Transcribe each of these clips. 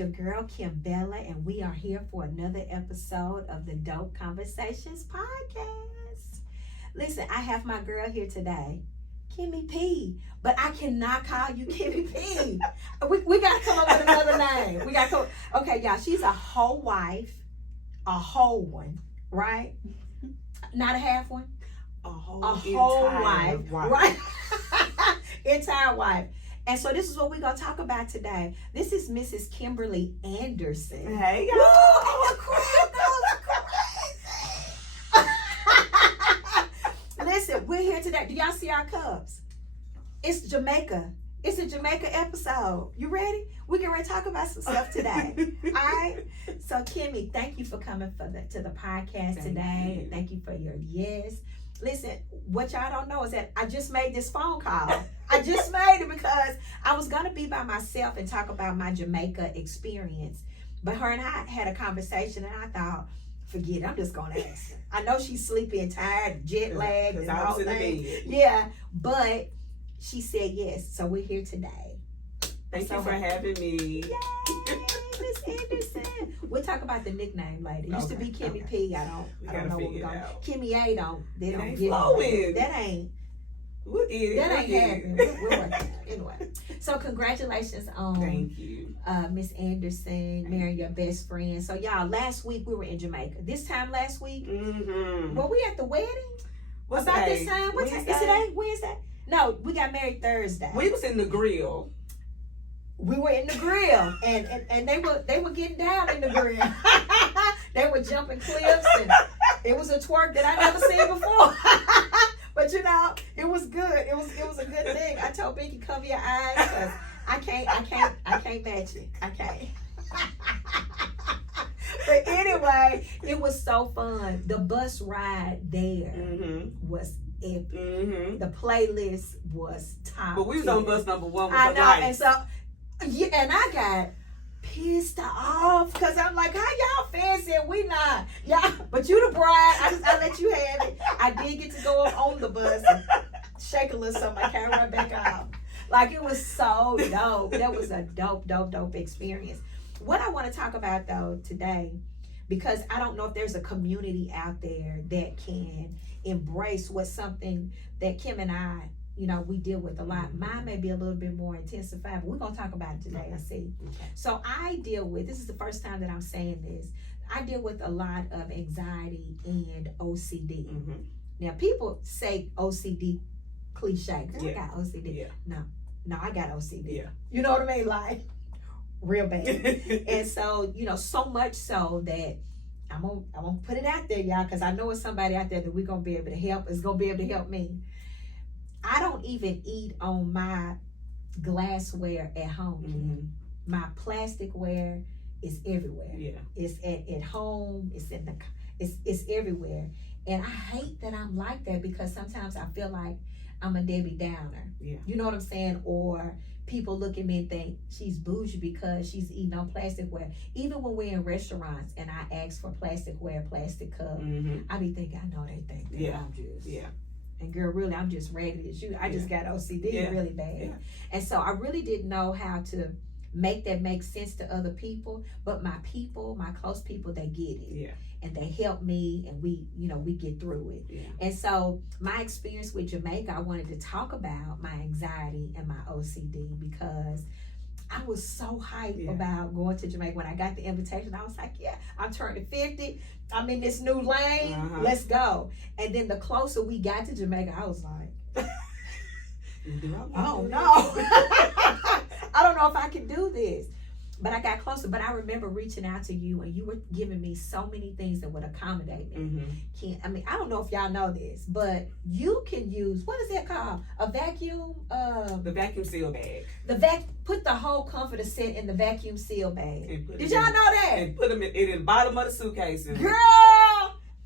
your girl, Kim Bella, and we are here for another episode of the Dope Conversations podcast. Listen, I have my girl here today, Kimmy P, but I cannot call you Kimmy P. We got to come up with another name. We got to okay, y'all, she's a whole wife, a whole one, right? Not a half one. A whole wife, right? Entire wife. And so this is what we're going to talk about today. This is Mrs. Kimberly Anderson. Hey, y'all. Woo, crowd goes crazy. Listen, we're here today. Do y'all see our cups? It's Jamaica. It's a Jamaica episode. You ready? We're going to talk about some stuff today. All right? So, Kimmy, thank you for coming to the podcast today. Thank you for your yes. Listen, what y'all don't know is that I just made this phone call. I just made it because I was going to be by myself and talk about my Jamaica experience. But her and I had a conversation and I thought, forget it, I'm just going to ask her. I know she's sleepy and tired, jet lagged and all that. Yeah, but she said yes. So we're here today. Thank you for having me. Yay, Miss Anderson. We'll talk about the nickname later. It used to be Kimmy P. I don't know what we're going. Kimmy A. They don't get it. That ain't. We'll get it. That ain't happening. We're working. Anyway, so congratulations on thank you, Miss Anderson, marrying your best friend. So y'all, last week we were in Jamaica. This time last week, were we at the wedding? What's about day? This time? What time is today? Wednesday? No, we got married Thursday. We was in the grill. We were in the grill, and they were getting down in the grill. They were jumping cliffs, and it was a twerk that I never seen before. But you know, it was good. It was a good thing. I told Becky, cover your eyes, because I can't match it. I can't. But anyway, it was so fun. The bus ride there was epic. The playlist was top. But we was on bus number 1 with I the know, lights. and so and I got pissed off because I'm like, how y'all fancy and we not? Yeah, but you the bride. I let you have it. I did get to go up on the bus and shake a little something. I can't run back off. Like, it was so dope. That was a dope experience. What I want to talk about though today, because I don't know if there's a community out there that can embrace what's something that Kim and I, you know, we deal with a lot. Mine may be a little bit more intensified, but we're going to talk about it today and see. Okay. So I deal with, this is the first time that I'm saying this, I deal with a lot of anxiety and OCD. Now, people say OCD cliche. I got OCD. Yeah. No, I got OCD. Yeah. You know what I mean? Like, real bad. And so, you know, so much so that I'm gonna put it out there, y'all, because I know it's somebody out there that we're going to be able to help, is going to be able to help me. I don't even eat on my glassware at home. My plasticware is everywhere. Yeah, it's at home. It's in it's everywhere. And I hate that I'm like that, because sometimes I feel like I'm a Debbie Downer. Yeah, you know what I'm saying? Or people look at me and think she's bougie because she's eating on plasticware. Even when we're in restaurants and I ask for plasticware, plastic cup, I be thinking, I know they think that I'm just And girl, really, I'm just raggedy as you. I just got OCD really bad. Yeah. And so I really didn't know how to make that make sense to other people. But my people, my close people, they get it. Yeah. And they help me, and we get through it. Yeah. And so my experience with Jamaica, I wanted to talk about my anxiety and my OCD, because I was so hyped about going to Jamaica. When I got the invitation, I was like, yeah, I'm turning 50. I'm in this new lane. Let's go. And then the closer we got to Jamaica, I was like, I don't know. I don't know if I can do this. But I got closer. But I remember reaching out to you, and you were giving me so many things that would accommodate me. I mean, I don't know if y'all know this, but you can use, what is that called? A vacuum? The vacuum seal bag. Put the whole comforter set in the vacuum seal bag. Did y'all know that? And put them in the bottom of the suitcases. Girl,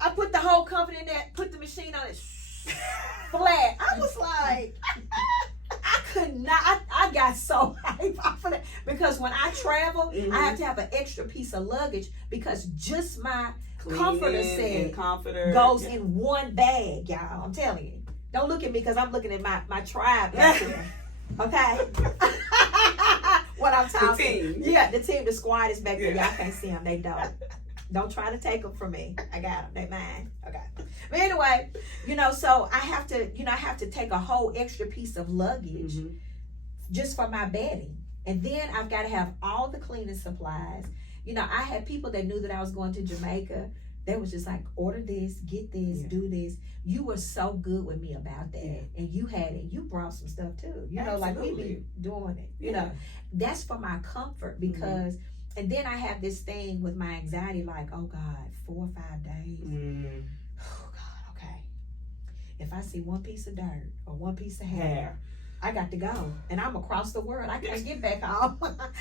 I put the whole comforter in there, put the machine on it flat. I was like, I could not. I got so hyped off of that, because when I travel, I have to have an extra piece of luggage, because just my comforter set goes in one bag, y'all. I'm telling you. Don't look at me, because I'm looking at my tribe back there. Okay? what I'm talking. team. Yeah, the team, the squad is back there. Yeah. Y'all can't see them. They don't. Don't try to take them from me. I got them. They mine. Okay. But anyway, so I have to take a whole extra piece of luggage just for my bedding. And then I've got to have all the cleaning supplies. I had people that knew that I was going to Jamaica. They was just like, order this, get this, do this. You were so good with me about that. Yeah. And you had it. You brought some stuff too. Like we be doing it. Yeah. That's for my comfort because, and then I have this thing with my anxiety, like, oh God, 4 or 5 days. Oh God, okay. If I see one piece of dirt or one piece of hair, I got to go. And I'm across the world. I can't get back home.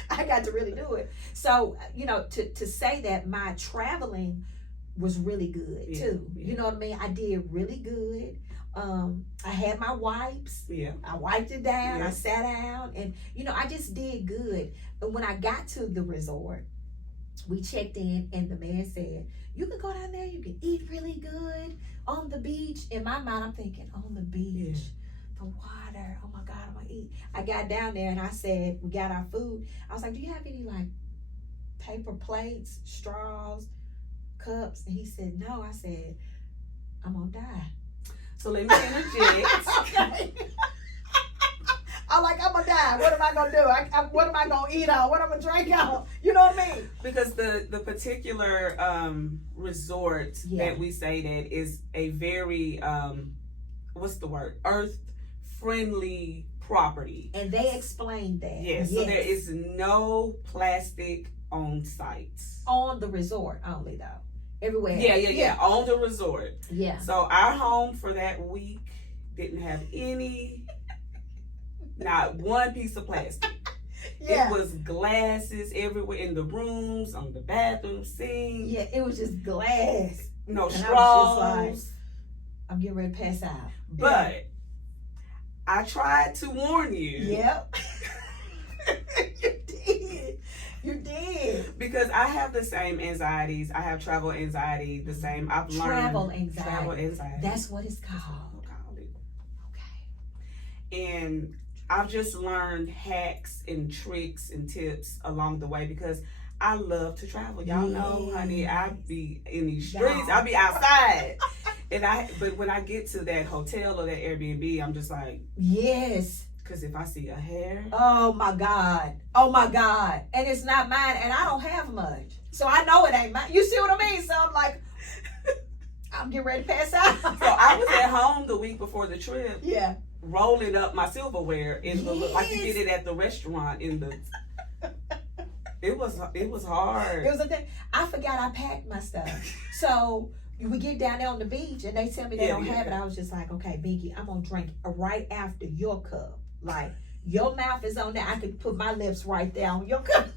I got to really do it. So, to say that my traveling was really good too. Yeah. You know what I mean? I did really good. I had my wipes. Yeah. I wiped it down. Yeah. I sat down and, I just did good. And when I got to the resort, we checked in and the man said, you can go down there, you can eat really good on the beach. In my mind, I'm thinking, on the beach, the water, oh my God, I'm gonna eat. I got down there and I said, we got our food. I was like, do you have any like paper plates, straws, cups? And he said, no. I said, I'm gonna die. So let me interject. Okay. I'm like, I'm gonna die. What am I gonna do? What am I gonna eat on? What am I gonna drink on? You know what I mean? Because the particular resort that we stayed at is a very what's the word? Earth friendly property. And they explained that. Yes. So there is no plastic on site. On the resort only though. Everywhere. Yeah. On the resort. Yeah. So our home for that week didn't have not one piece of plastic. Yeah. It was glasses everywhere in the rooms, on the bathroom sink. Yeah, it was just glass. No And straws. I was just like, I'm getting ready to pass out. But I tried to warn you. Yep. You did. You did. Because I have the same anxieties. I have travel anxiety. The same. I've learned Travel anxiety. Travel anxiety. That's what it's called. Okay. And I've just learned hacks and tricks and tips along the way because I love to travel. Y'all know, honey, I be in these streets. I be outside. But when I get to that hotel or that Airbnb, I'm just like, yes. Because if I see a hair. Oh my God. Oh my God. And it's not mine and I don't have much. So I know it ain't mine. You see what I mean? So I'm like, I'm getting ready to pass out. So I was at home the week before the trip. Yeah. Rolling up my silverware in the like you get it at the restaurant in the. It was hard. It was a thing. I forgot I packed my stuff. So we get down there on the beach and they tell me they don't have it. I was just like, okay, Binky, I'm gonna drink right after your cup. Like your mouth is on there. I could put my lips right there on your cup.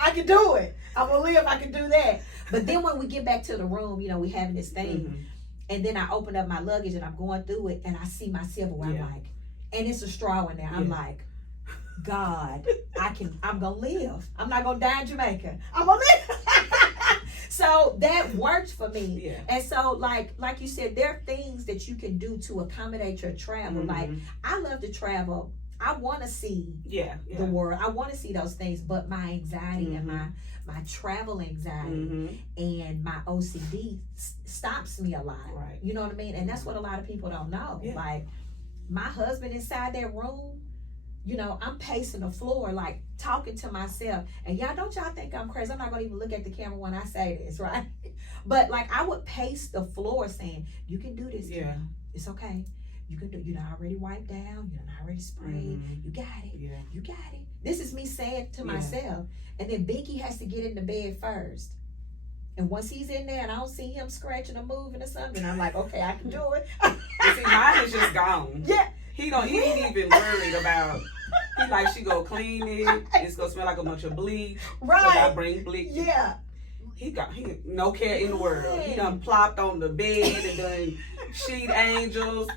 I can do it. I'm gonna live. I can do that. But then when we get back to the room, we having this thing. And then I open up my luggage and I'm going through it and I see my silverware. I'm like, and it's a straw in there. I'm like, God, I'm gonna live. I'm not gonna die in Jamaica. I'm gonna live. So that worked for me. Yeah. And so like you said, there are things that you can do to accommodate your travel. Like I love to travel. I want to see the world. I want to see those things, but my anxiety and my travel anxiety and my OCD stops me a lot. Right. You know what I mean? And that's what a lot of people don't know. Yeah. Like my husband inside that room, I'm pacing the floor, like talking to myself. And don't y'all think I'm crazy? I'm not going to even look at the camera when I say this, right? But like I would pace the floor saying, you can do this, Kim. It's okay. You can do. You done already wiped down. You done already sprayed. You got it. Yeah. You got it. This is me saying to myself. And then Binky has to get in the bed first. And once he's in there and I don't see him scratching or moving or something, I'm like, okay, I can do it. See, mine is just gone. Yeah. He ain't even worried about. He like she go clean it. It's gonna smell like a bunch of bleach. Right. So I bring bleach. Yeah. He no care in the world. He done plopped on the bed and done sheet angels.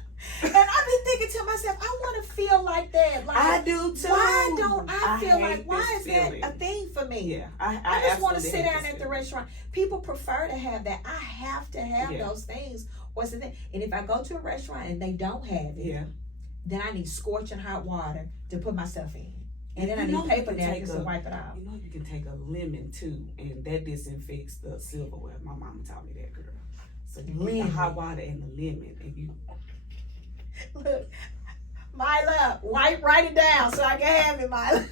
And I've been thinking to myself, I want to feel like that. Like, I do too. Why don't I feel like, why is feeling. that a thing for me? Yeah, I just want to sit down at the restaurant. People prefer to have that. I have to have those things. What's the thing? And if I go to a restaurant and they don't have it, then I need scorching hot water to put myself in. And then I need paper napkins to wipe it off. You know you can take a lemon too, and that disinfects the silverware. My mama taught me that, girl. So you get the hot water and the lemon, and you look, Myla, write it down so I can have it, Myla.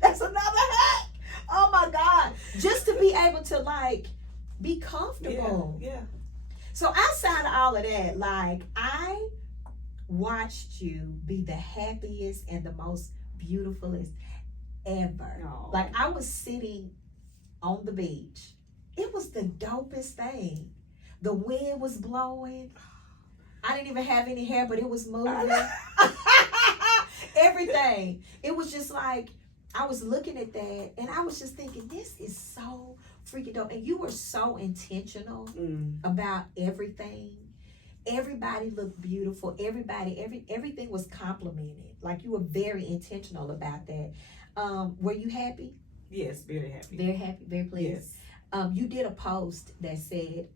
That's another hack. Oh my God, just to be able to like be comfortable. Yeah. So outside of all of that, like I watched you be the happiest and the most beautifulest ever. Oh. Like I was sitting on the beach. It was the dopest thing. The wind was blowing. I didn't even have any hair, but it was moving. Everything. It was just like, I was looking at that and I was just thinking, this is so freaking dope. And you were so intentional about everything. Everybody looked beautiful. Everything was complimented. Like you were very intentional about that. Were you happy? Yes, very happy. Very happy, very pleased. Yes. You did a post that said,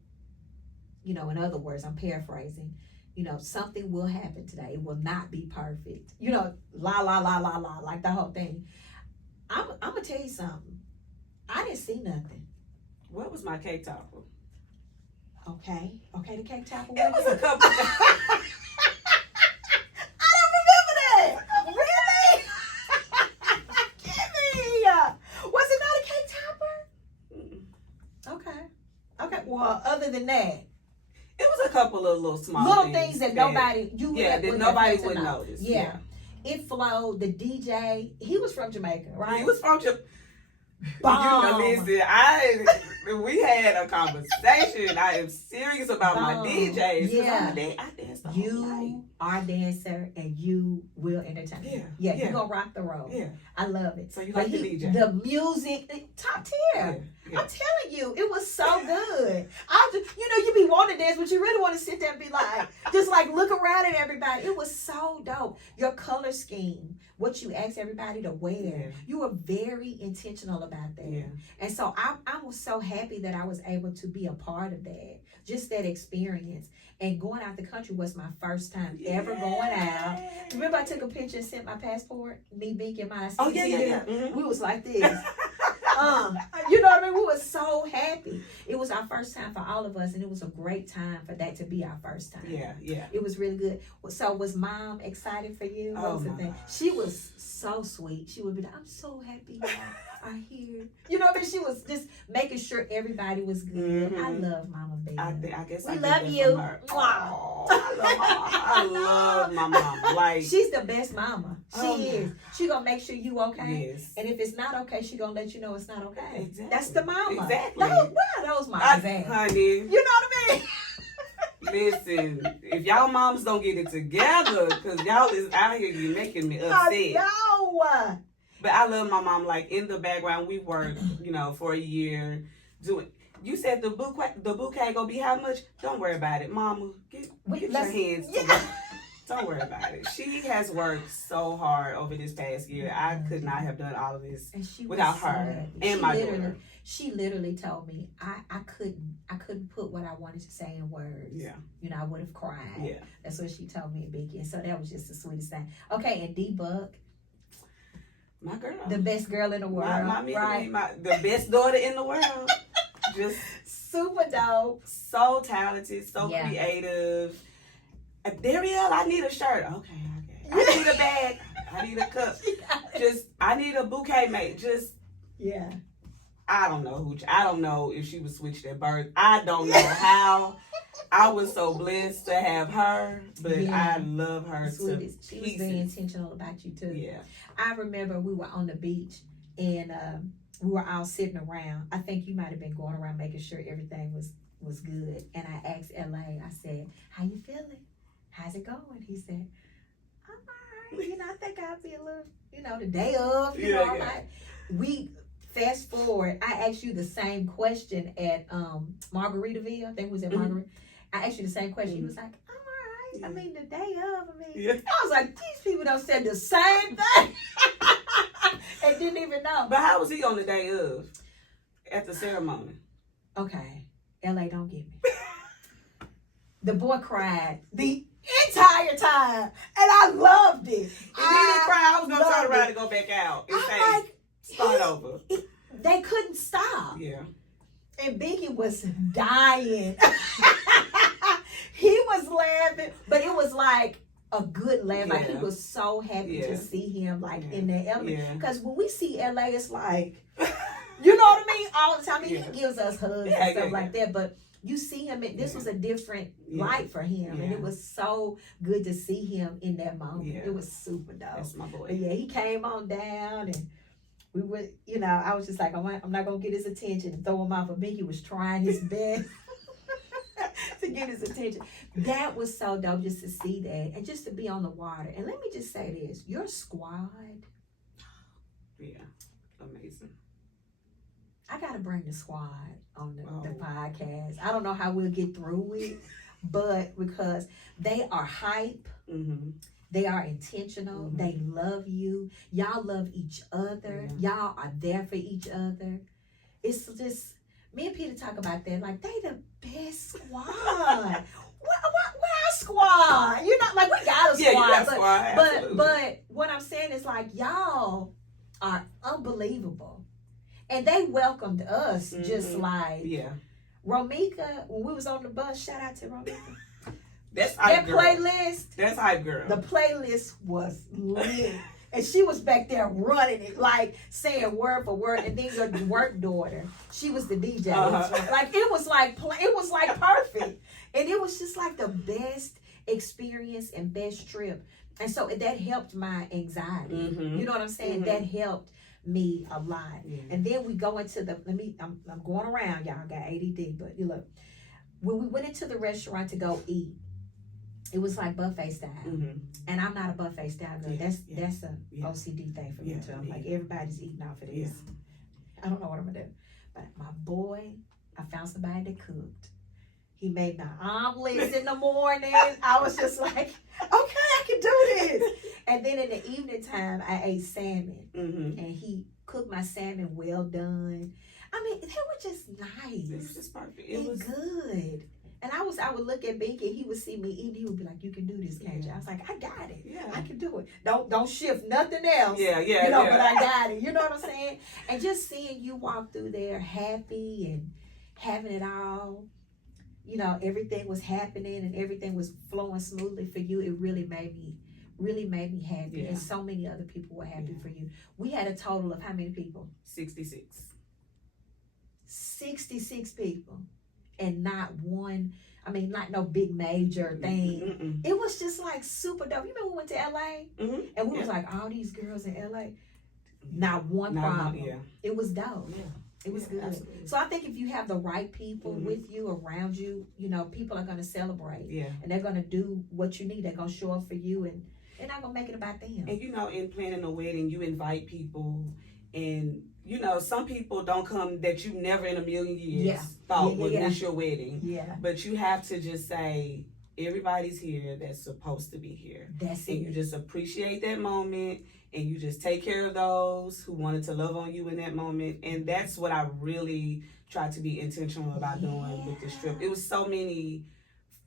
you know, in other words, I'm paraphrasing, you know, something will happen today. It will not be perfect. You know, la, la, la, la, la, like the whole thing. I'm going to tell you something. I didn't see nothing. What was my cake topper? Okay, the cake topper. It was a couple. I don't remember that. Really? Give me. Was it not a cake topper? Okay. Well, other than that, it was a couple of little small things that nobody would notice. Yeah. It flowed. The DJ, he was from Jamaica, right? He was from Jamaica. Bomb. You know, listen, we had a conversation. I am serious about my DJs. Yeah. I danced the whole night. You are a dancer and you will entertain. Yeah. You're going to rock the road. Yeah. I love it. So you like the DJ? The music, top tier. Yeah. I'm telling you, it was so good. You be wanting to dance, but you really want to sit there and be like, just like look around at everybody. It was so dope. Your color scheme, what you asked everybody to wear, you were very intentional about that. Yeah. And so I was so happy that I was able to be a part of that. Just that experience. And going out the country was my first time ever going out. Remember I took a picture and sent my passport? Me, Binky, and my Oh, yeah. We was like this. You know what I mean? We were so happy. It was our first time for all of us, and it was a great time for that to be our first time. Yeah. It was really good. So was Mom excited for you? What was the thing? She was so sweet. She would be like, I'm so happy y'all are here. You know what I mean? She was just making sure everybody was good. I love Mama Baby. I guess we love you. Oh, I love my mama. Like she's the best mama. She is. She gonna make sure you okay. Yes. And if it's not okay, she gonna let you know it's not okay. Exactly. That's the mama. Exactly. Where are those mamas at? Honey. You know what I mean? Listen, if y'all moms don't get it together, because y'all is out here, you're making me upset. No. But I love my mom. Like in the background, we worked, for a year doing. You said the bouquet gonna be how much? Don't worry about it, Mama. Get your hands to work. Don't worry about it. She has worked so hard over this past year. I could not have done all of this without her and my daughter. She literally told me I couldn't put what I wanted to say in words. Yeah. I would have cried. Yeah. That's what she told me at Binky. And so that was just the sweetest thing. Okay, and D-Buck. My girl. The best girl in the world. The best daughter in the world. Just super dope. So talented, so creative. Darielle, I need a shirt. Okay. I need a bag. I need a cup. I need a bouquet mate. I don't know if she was switched at birth. I don't know how. I was so blessed to have her, but I love her to pieces. She was very intentional about you too. Yeah. I remember we were on the beach and we were all sitting around. I think you might have been going around making sure everything was good. And I asked LA, I said, how you feeling? How's it going? He said, I'm all right. I think I'll be a little, the day of, like, we fast forward. I asked you the same question at Margaritaville. I think it was at Margaritaville. I asked you the same question. He was like, I'm all right. I mean, the day of, I was like, these people done said the same thing. And didn't even know. But how was he on the day of? At the ceremony? Okay. LA, don't get me. The boy cried. entire time, and I loved it. If he didn't cry, I was gonna turn around it. and go back out and say, I'm like, start over. They couldn't stop. Yeah. And Biggie was dying. He was laughing, but it was like a good laugh. Like he Yeah. was so happy Yeah. to see him like Yeah. in that element. Yeah. Because when we see LA, it's like, you know what I mean? All the time. I mean, Yeah. he gives us hugs Yeah, and stuff yeah, like that. But you see him, and this was a different Yeah. light for him. And Yeah. it was so good to see him in that moment. Yeah. It was super dope. That's my boy. But yeah, he came on down and we would, you know, I was just like, I'm not going to get his attention and throw him out. But Biggie was trying his best to get his attention. That was so dope just to see that and just to be on the water. And let me just say this, your squad. Yeah. Amazing. I got to bring the squad on the Oh. podcast. I don't know how we'll get through it, but because they are hype. Mm-hmm. They are intentional. Mhm. They love you. Y'all love each other. Y'all are there for each other. It's just, me and Peter talk about that. Like, they the best squad. Where our squad? You know, like, we got a squad. Yeah, you got a squad. Absolutely. But what I'm saying is, like, y'all are unbelievable. And they welcomed us just like Yeah. Romika, when we was on the bus, shout out to Romika. That's hype That girl. playlist. That's hype girl. The playlist was lit. And she was back there running it, like saying word for word. And then your work daughter, she was the DJ. Uh-huh. Like it was like perfect. And it was just like the best experience and best trip. And so that helped my anxiety. Mm-hmm. You know what I'm saying? Mm-hmm. That helped me a lot. Yeah. And then we go into I'm going around, y'all got ADD, but you look. When we went into the restaurant to go eat, it was like buffet style. Mm-hmm. And I'm not a buffet style girl. Yeah, That's a yeah. OCD thing for me Yeah, too. I'm yeah. like, everybody's eating off of this. Yeah. I don't know what I'm gonna do. But my boy, I found somebody that cooked. He made my omelets in the morning. I was just like, okay, I can do this. And then in the evening time, I ate salmon. Mm-hmm. And he cooked my salmon well done. I mean, they were just nice. It was just perfect. It And was good. And I would look at Binky, he would see me eating, he would be like, you can do this, can't you? I was like, I got it. Yeah. I can do it. Don't shift nothing else. Yeah, yeah, You know, yeah. but I got it. You know what I'm saying? And just seeing you walk through there happy and having it all, you know, everything was happening and everything was flowing smoothly for you, it really made me happy. Yeah. And so many other people were happy Yeah. for you. We had a total of how many people? 66. 66 people. And not one, I mean, not no big major thing. Mm-mm. It was just like super dope. You remember we went to LA? Mm-hmm. And we was Yeah. like, all these girls in LA, not one Not one, problem. yeah. It was dope. Yeah. It was Yeah, good. absolutely. So I think if you have the right people Mhm. with you, around you, you know, people are going to celebrate. Yeah. And they're going to do what you need. They're going to show up for you and they're not going to make it about them. And you know, in planning a wedding, you invite people, and you know, some people don't come that you never in a million years Yeah. thought Yeah, would yeah. miss your wedding. Yeah, But you have to just say, everybody's here that's supposed to be here. that's And you it. just appreciate that moment, and you just take care of those who wanted to love on you in that moment. And that's what I really tried to be intentional about doing with this trip. It was so many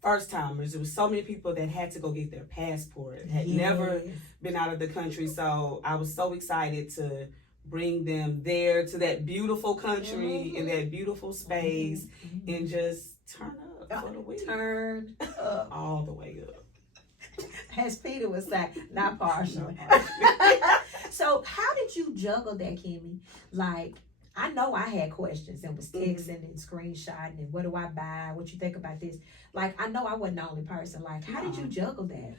first timers. It was so many people that had to go get their passport, had never Yes. been out of the country. So I was so excited to bring them there to that beautiful country in that beautiful space Mhm. and just turn up for the week. Turn up. All the way up. As Peter was saying, not partial. So how did you juggle that, Kimmy? Like, I know I had questions and was texting and screenshotting and what do I buy? What you think about this? Like, I know I wasn't the only person. Like, how did you juggle that?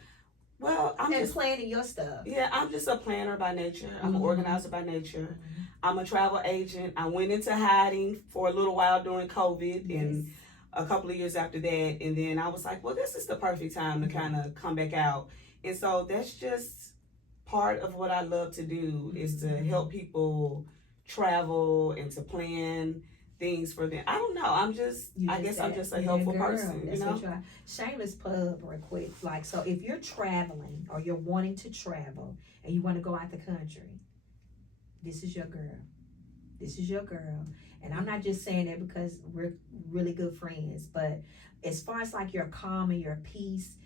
Well, I'm And just planning your stuff. yeah, I'm just a planner by nature. I'm an Mhm. organizer by nature. I'm a travel agent. I went into hiding for a little while during COVID and Yes. a couple of years after that. And then I was like, well, this is the perfect time to kind of come back out. And so that's just part of what I love to do is to help people travel and to plan things for them. I don't know. I guess I'm just a helpful person, you That's know? what you are. Shameless plug real quick. Like, so if you're traveling or you're wanting to travel and you want to go out the country, this is your girl. This is your girl. And I'm not just saying that because we're really good friends, but as far as like your calm and your peace,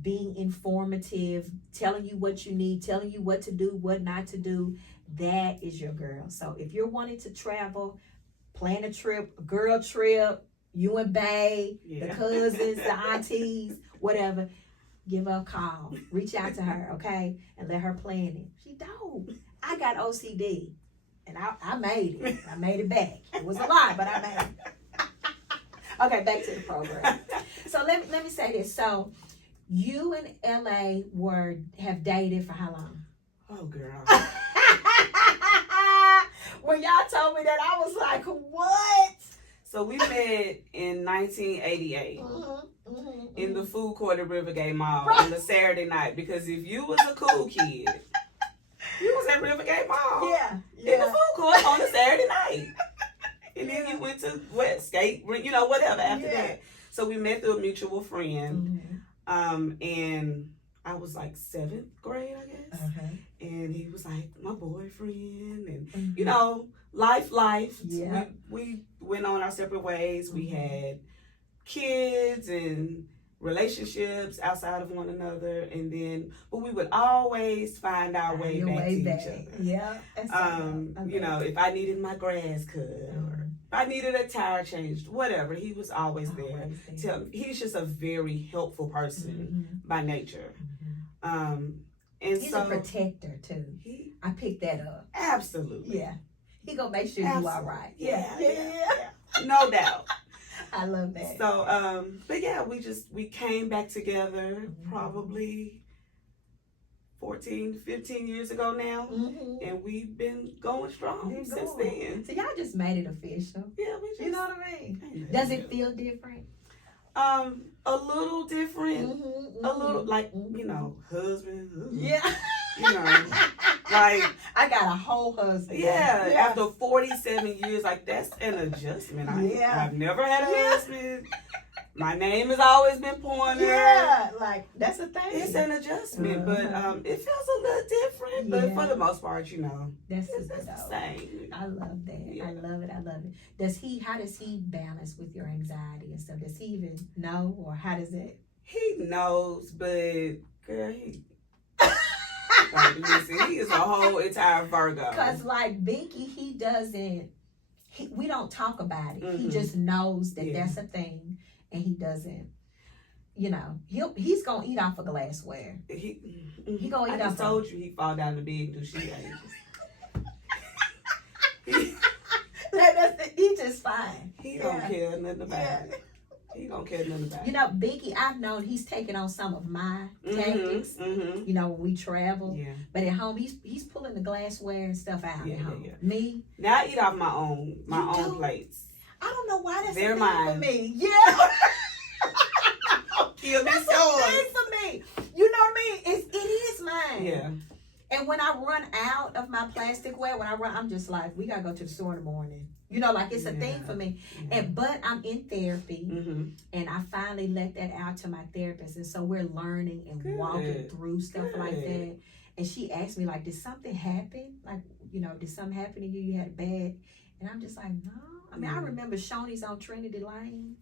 being informative, telling you what you need, telling you what to do, what not to do, that is your girl. So if you're wanting to travel, plan a trip, a girl trip, you and Bae, the cousins, the aunties, whatever, give her a call. Reach out to her, okay? And let her plan it. She dope. I got OCD. And I made it. I made it back. It was a lot, but I made it. Okay, back to the program. So let me say this. So you and LA have dated for how long? Oh, girl. When y'all told me that, I was like, what? So we met in 1988 in the food court at Rivergate Mall on a Saturday night. Because if you was a cool kid, you was at Rivergate Mall. Yeah. In the food court on a Saturday night. And then you went to skate, whatever after that. So we met through a mutual friend. And I was like 7th grade, I guess. And he was like my boyfriend. And, life. Yeah. We went on our separate ways. We had kids and relationships outside of one another. But we would always find our way back to each other. Yeah. If I needed my grass cut or if I needed a tire changed, whatever, he was always there. He's just a very helpful person by nature. And he's a protector too. I picked that up. Absolutely. Yeah. He gonna make sure you all right. Yeah. No doubt. I love that. So, but yeah, we came back together probably 14, 15 years ago now. And we've been going strong since then. So y'all just made it official. Yeah, we just. You know what I mean? Does it feel different? A little different. A little like, husband. Yeah. Like I got a whole husband. Yeah. After 47 years, like that's an adjustment. I've never had a husband. My name has always been Pointer. Yeah, like that's a thing. It's an adjustment, but it feels a little different. But for the most part, that's the same. I love that. Yeah. I love it. How does he balance with your anxiety and stuff? Does he even know, or how does it? He knows, but girl, he is a whole entire Virgo. Cause like Binky, we don't talk about it. He just knows that that's a thing, and he doesn't. He's gonna eat off a glassware. He gonna eat off. I told you he fall down the bed and do shit. He just fine. He don't care nothing about it. He don't care nothing about it. Binky, I've known he's taken on some of my tactics. When we travel. Yeah. But at home, he's pulling the glassware and stuff out at home. Yeah. Me. Now I eat off my own plates. I don't know why that's They're a thing mine. for me. Yeah. That's a thing for me. You know what I mean? It is mine. Yeah. And when I run out of my plasticware, I'm just like, we gotta go to the store in the morning. It's a thing for me. But I'm in therapy, and I finally let that out to my therapist, and so we're learning and walking through stuff like that. And she asked me, like, did something happen? Like, did something happen to you? You had a bad? And I'm just like, no. I mean, I remember Shoney's on Trinity Lane.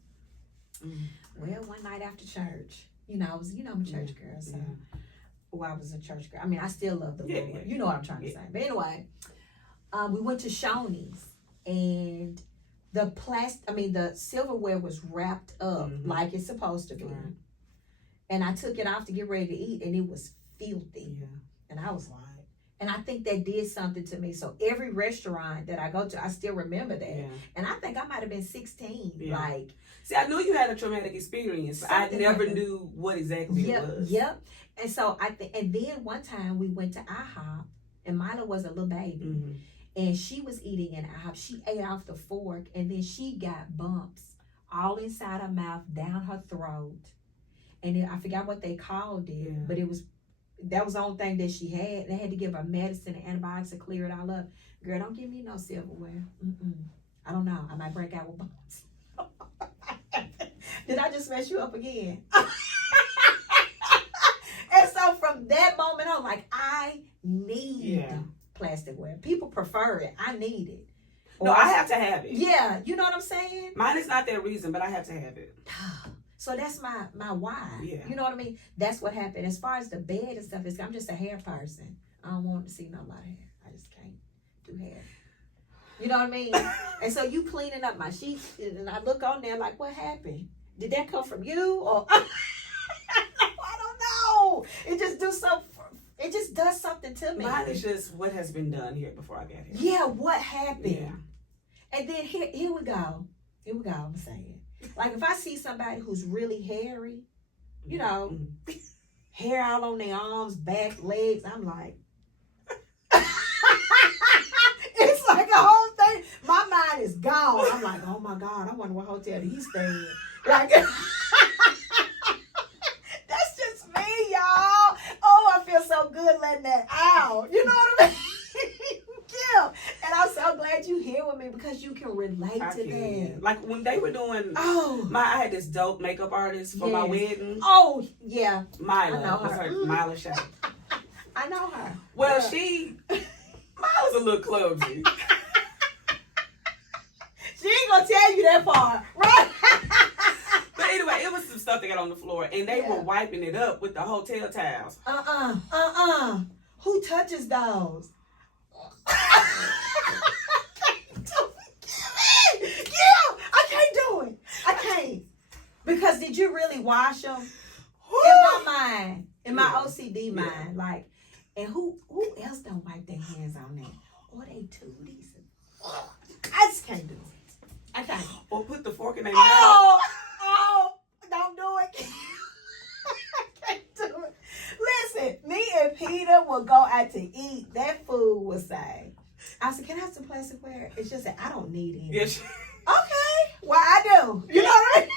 Well, one night after church, I'm a church girl, so. I was a church girl. I mean, I still love the Lord. You know what I'm trying to say. But anyway, we went to Shoney's, and the silverware was wrapped up like it's supposed to be. Right. And I took it off to get ready to eat, and it was filthy. Yeah. And I was like, and I think that did something to me. So every restaurant that I go to, I still remember that. Yeah. And I think I might have been 16. Yeah. See, I knew you had a traumatic experience, but I never knew what exactly it was. Yep. And so and then one time we went to IHOP, and Mila was a little baby, and she was eating in IHOP. She ate off the fork, and then she got bumps all inside her mouth, down her throat, and then I forgot what they called it, but that was the only thing that she had. They had to give her medicine and antibiotics to clear it all up. Girl, don't give me no silverware. I don't know. I might break out with bumps. Did I just mess you up again? And so from that moment on, like, I need plasticware. People prefer it. I need it. No, I have to have it. Yeah, you know what I'm saying? Mine is not that reason, but I have to have it. So that's my why. Yeah. You know what I mean? That's what happened. As far as the bed and stuff, I'm just a hair person. I don't want to see no lot of hair. I just can't do hair. You know what I mean? And so you cleaning up my sheets, and I look on there like, what happened? Did that come from you or? I don't know. It just does something to me. Mine is just what has been done here before I got here. Yeah, what happened? Yeah. And then here we go. Here we go. I'm saying, like, if I see somebody who's really hairy, you know, hair all on their arms, back, legs, I'm like, it's like a whole thing. My mind is gone. I'm like, oh my God, I wonder what hotel he's staying in. Like, that's just me, y'all. Oh, I feel so good letting that out. You know what I mean? Yeah. And I'm so glad you here with me because you can relate to that. Like when they were doing, I had this dope makeup artist for my wedding. Oh, yeah. Mila was her. Mila Shay. I know her. Well, Mila's a little clumsy. She ain't gonna tell you that part, right? But anyway, it was some stuff that got on the floor, and they were wiping it up with the hotel towels. Who touches those? I can't do it. I can't. Because did you really wash them? In my mind, in my OCD mind, like, and who else don't wipe their hands on that? Or they too decent. I just can't do it. I can't. Or put the fork in their mouth. Oh, don't do it. I can't do it. Listen, me and Peter will go out to eat. That food will say, I said, can I have some plasticware? It's just that I don't need any. Yes. Okay. Well, I do. You know what I mean?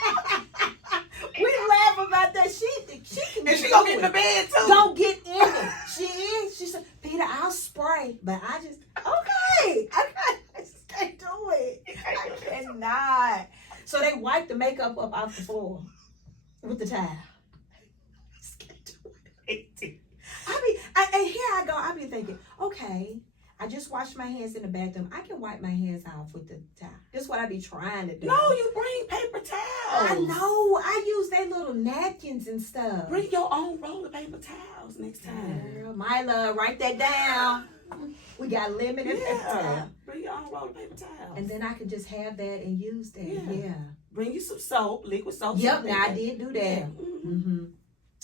We laugh about that. She can And she gonna get in the bed too. Don't get in it. She is. She said, Peter, I'll spray. But I just, okay. I just can't do it. I cannot. So they wipe the makeup up off the floor with the towel. I just can't do it. And here I go. I be thinking, okay, I just washed my hands in the bathroom. I can wipe my hands off with the towel. That's what I be trying to do. No, you bring paper towels. I know. I use their little napkins and stuff. Bring your own roll of paper towels next time. Girl, Mila, write that down. We got limited paper towels. Bring your own roll of paper towels. And then I could just have that and use that. Yeah. Bring you some soap, liquid soap. Yep, now I did do that. Yeah. Mm-hmm.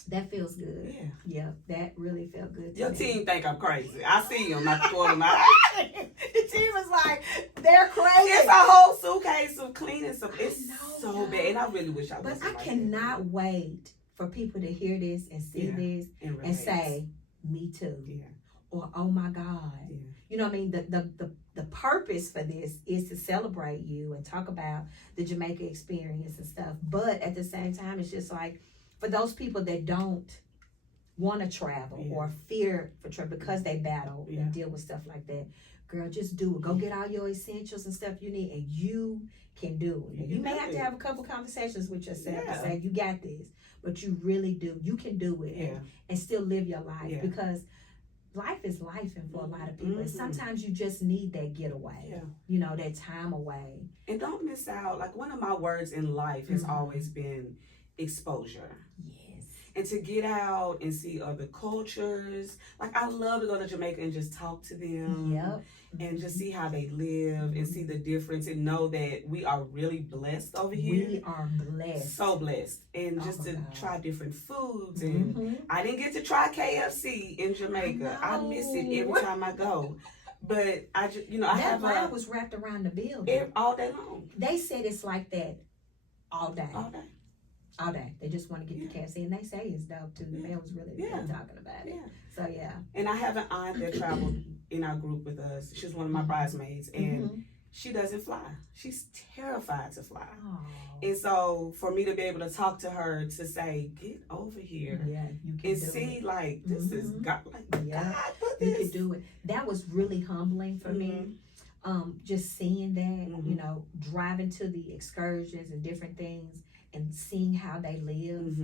That feels good. Yeah. Yep, that really felt good to Your me. team think I'm crazy. I see them not throwing them out. The team is like, they're crazy. It's a whole suitcase of cleaning stuff. It's so bad. And I really wish I was. But I cannot wait for people to hear this and see this and say, me too. Yeah. Or, oh my God. Yeah. You know what I mean? The purpose for this is to celebrate you and talk about the Jamaica experience and stuff. But at the same time, it's just like, for those people that don't want to travel or fear for travel because they battle and deal with stuff like that, girl, just do it. Go get all your essentials and stuff you need, and you can do it. You may have to have a couple conversations with yourself and say, you got this, but you really do. You can do it and still live your life because life is life and for a lot of people. And sometimes you just need that getaway, you know, that time away. And don't miss out. Like, one of my words in life has always been exposure. Yes. And to get out and see other cultures. Like, I love to go to Jamaica and just talk to them. Yep. And just see how they live and see the difference and know that we are really blessed over here. We are blessed. So blessed. And just to try different foods. And I didn't get to try KFC in Jamaica. I miss it every time I go. But I just, you know, I have line was wrapped around the building all day long. They said it's like that all day. All day. All day. They just want to get the KFC, and they say it's dope too. The man was really talking about it. So And I have an aunt that traveled in our group with us. She's one of my bridesmaids, and she doesn't fly. She's terrified to fly. And so for me to be able to talk to her to say, get over here you can and see like this is God, like God put you this. can do it. That was really humbling for me. Just seeing that, you know, driving to the excursions and different things and seeing how they live.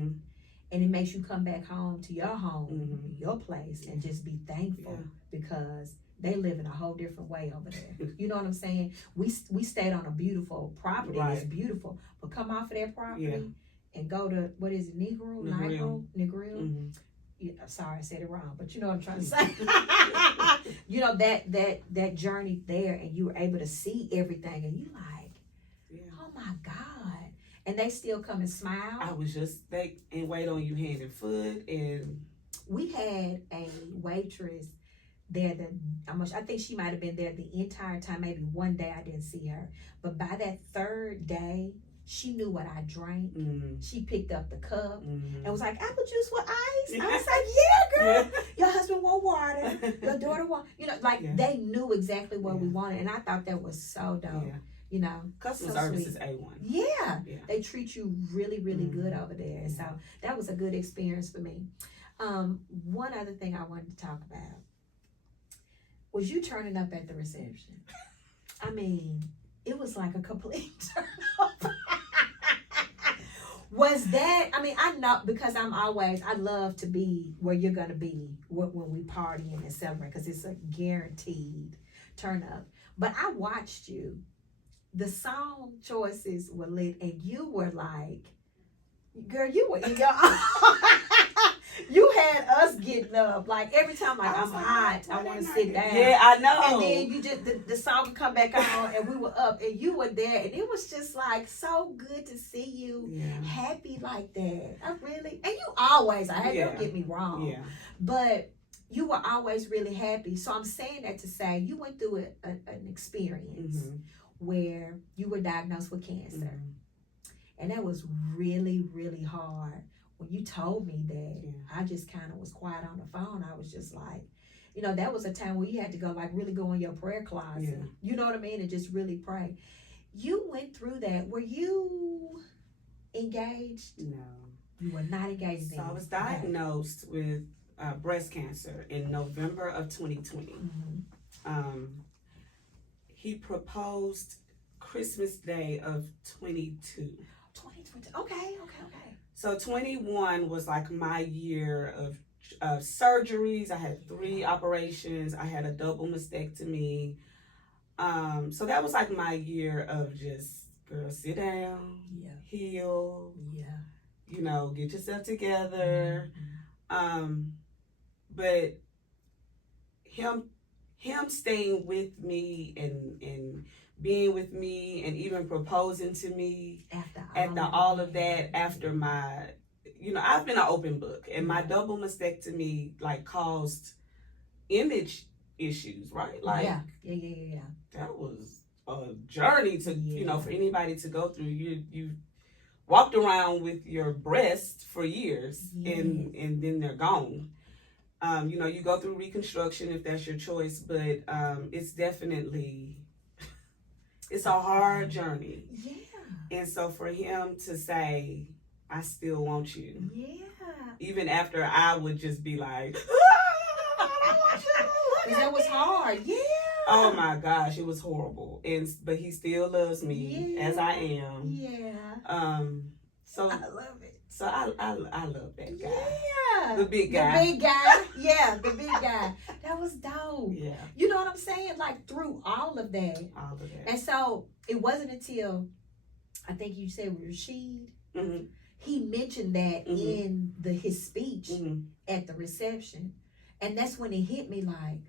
And it makes you come back home to your home, your place, and just be thankful because they live in a whole different way over there. You know what I'm saying? We stayed on a beautiful property. It's beautiful. But come off of that property and go to, what is it, Negro? Mm-hmm. Yeah, sorry, I said it wrong, but you know what I'm trying to say. You know, that journey there, and you were able to see everything, and you like, oh my God. And they still come and smile. I was just, they and wait on you hand and foot. And we had a waitress there that I think she might have been there the entire time. Maybe one day I didn't see her, but by that third day, she knew what I drank. She picked up the cup and was like, apple juice with ice. I was like, yeah, girl. Your husband want water. Your daughter want, you know, like they knew exactly what we wanted. And I thought that was so dope. You know, customer so service sweet. is A1. Yeah. They treat you really, really good over there. And so that was a good experience for me. One other thing I wanted to talk about was you turning up at the reception. I mean, it was like a complete turn up. Was that, I mean, I know, because I love to be where you're going to be when we party and celebrate, because it's a guaranteed turn up. But I watched you. The song choices were lit, and you were like, girl, you were in your you had us getting up. Like every time, like, I'm hot, I want to sit down. Yeah, I know. And then you just, the song would come back on, and we were up, and you were there, and it was just like so good to see you happy like that. I really, and you always, don't get me wrong, but you were always really happy. So I'm saying that to say you went through an experience where you were diagnosed with cancer. And that was really, really hard. When you told me that, I just kind of was quiet on the phone. I was just like, you know, that was a time where you had to go, like, really go in your prayer closet. You know what I mean? And just really pray. You went through that. Were you engaged? No. You were not engaged then. So I was diagnosed with breast cancer in November of 2020. He proposed Christmas Day of 22. 2020. Okay. So 21 was like my year of surgeries. I had 3 operations. I had a double mastectomy. So that was like my year of just, girl, sit down, heal, you know, get yourself together. But him staying with me and being with me and even proposing to me after all of that, after my, you know, I've been an open book, and my double mastectomy like caused image issues, right? Like, that was a journey to, you know, for anybody to go through. You walked around with your breasts for years and then they're gone. You know, you go through reconstruction if that's your choice, but it's definitely, it's a hard journey. And so for him to say, I still want you. Even after I would just be like, that was hard. Oh my gosh, it was horrible. But he still loves me as I am. So I love it. So I love that guy. The big guy. The big guy. The big guy. That was dope. You know what I'm saying? Like through all of that. And so it wasn't until, I think you said Rashid, he mentioned that in his speech at the reception. And that's when it hit me like,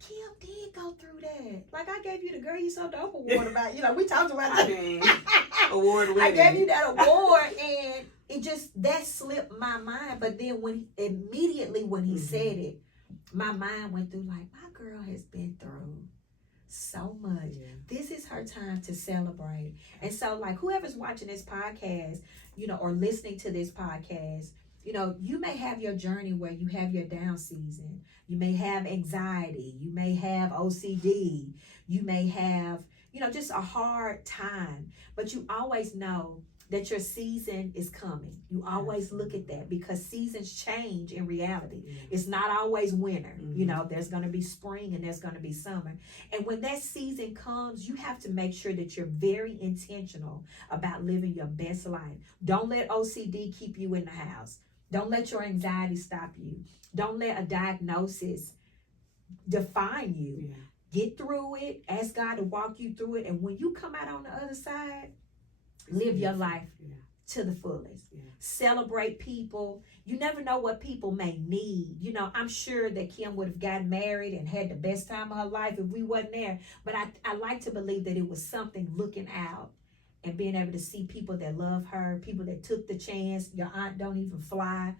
Kim did go through that. Like, I gave you the Girl You So Dope award about, you know, we talked about that. Award winning. I gave you that award, and it just, that slipped my mind. But then when he said it, my mind went through like, my girl has been through so much. This is her time to celebrate. And so, like, whoever's watching this podcast, you know, or listening to this podcast, you know, you may have your journey where you have your down season. You may have anxiety. You may have OCD. You may have, you know, just a hard time. But you always know that your season is coming. You always look at that, because seasons change in reality. It's not always winter. You know, there's going to be spring and there's going to be summer. And when that season comes, you have to make sure that you're very intentional about living your best life. Don't let OCD keep you in the house. Don't let your anxiety stop you. Don't let a diagnosis define you. Get through it. Ask God to walk you through it. And when you come out on the other side, Live your life Yeah. to the fullest. Yeah. Celebrate people. You never know what people may need. You know, I'm sure that Kim would have gotten married and had the best time of her life if we wasn't there. But I like to believe that it was something looking out and being able to see people that love her, people that took the chance. Your aunt don't even fly.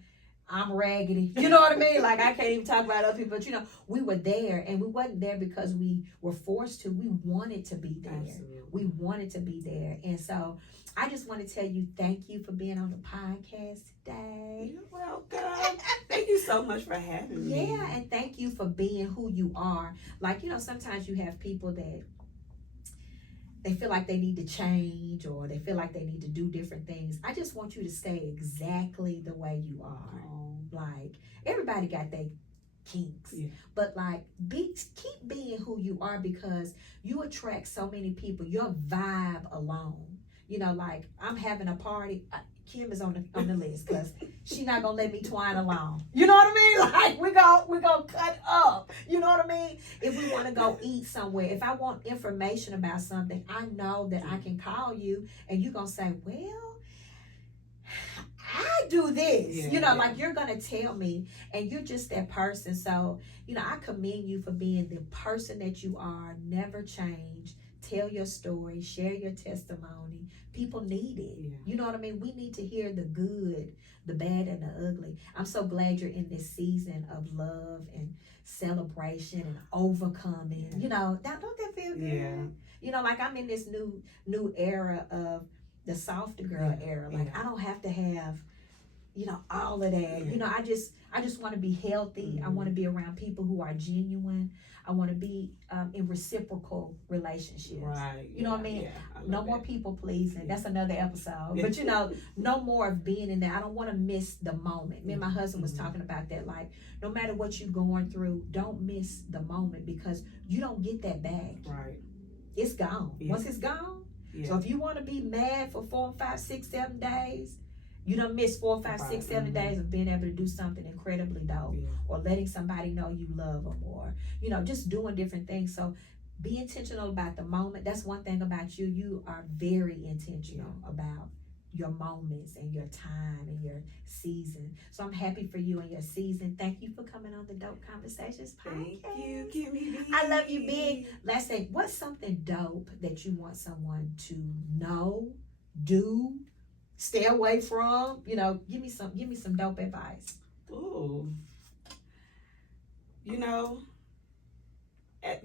I'm raggedy. You know what I mean? Like, I can't even talk about other people. But, you know, we were there, and we wasn't there because we were forced to. We wanted to be there. Absolutely. We wanted to be there. And so I just want to tell you thank you for being on the podcast today. You're welcome. Thank you so much for having me. Yeah, and thank you for being who you are. Like, you know, sometimes you have people that they feel like they need to change or they feel like they need to do different things. I just want you to stay exactly the way you are. Oh. Like, everybody got their kinks. Yeah. But like, keep being who you are, because you attract so many people. Your vibe alone. You know, like, I'm having a party. Kim is on the list because she not gonna let me twine along. You know what I mean? Like, we gonna cut up. You know what I mean? If we want to go eat somewhere, if I want information about something, I know that I can call you and you gonna say, well, I do this. Yeah, you know, yeah. like, you're gonna tell me, and you're just that person. So, you know, I commend you for being the person that you are. Never change. Tell your story, share your testimony. People need it. Yeah. You know what I mean? We need to hear the good, the bad, and the ugly. I'm so glad you're in this season of love and celebration and overcoming. Yeah. You know, don't that feel good? Yeah. You know, like, I'm in this new era of the softer girl era. Like, Yeah. I don't have to have, you know, all of that. Yeah. You know, I just want to be healthy. I want to be around people who are genuine. I want to be in reciprocal relationships. Right. You know what I mean? Yeah, I love No more that. people pleasing. Yeah. That's another episode. Yeah. But, you know, no more of being in there. I don't want to miss the moment. Me and my husband was Mhm. talking about that. Like, no matter what you're going through, don't miss the moment, because you don't get that back. Right. It's gone. Yeah. Once it's gone. Yeah. So if you want to be mad for 4, 5, 6, 7 days, you done missed 4, 5, 6, 7 days of being able to do something incredibly dope, Yeah. or letting somebody know you love them, or, you know, just doing different things. So be intentional about the moment. That's one thing about you. You are very intentional about your moments and your time and your season. So I'm happy for you and your season. Thank you for coming on the Dope Conversations podcast. Thank you, Kimmy B. I love you big. Last thing, what's something dope that you want someone to know, do, stay away from? You know, give me some dope advice. Ooh. You know,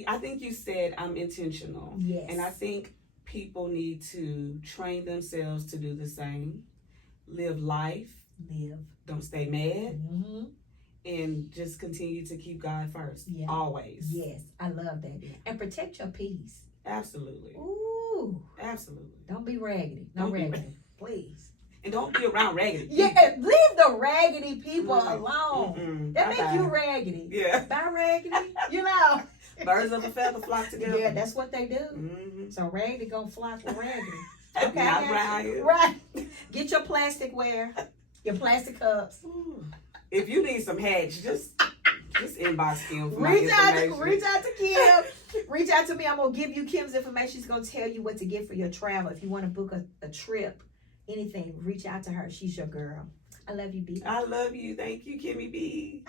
I think you said I'm intentional. Yes. And I think people need to train themselves to do the same. Live life. Live. Don't stay mad. Mm-hmm. And just continue to keep God first. Yeah. Always. Yes, I love that. Yeah. And protect your peace. Absolutely. Ooh. Absolutely. Don't be raggedy. No Don't be raggedy. Please. And don't be around raggedy. Yeah, leave the raggedy people Mm-mm. alone. Mm-mm. That makes Bye-bye. you raggedy. Yeah. Bye, raggedy. You know. Birds of a feather flock together. Yeah, that's what they do. Mm-hmm. So raggedy gonna flock with raggedy. Okay. Not I got around you. here. Right. Get your plasticware, your plastic cups. Ooh. If you need some hats, just inbox Kim for my Reach out information. to Kim. Reach out to me. I'm gonna give you Kim's information. She's gonna tell you what to get for your travel. If you want to book a trip, anything, reach out to her. She's your girl. I love you, B. I love you. Thank you, Kimmy B.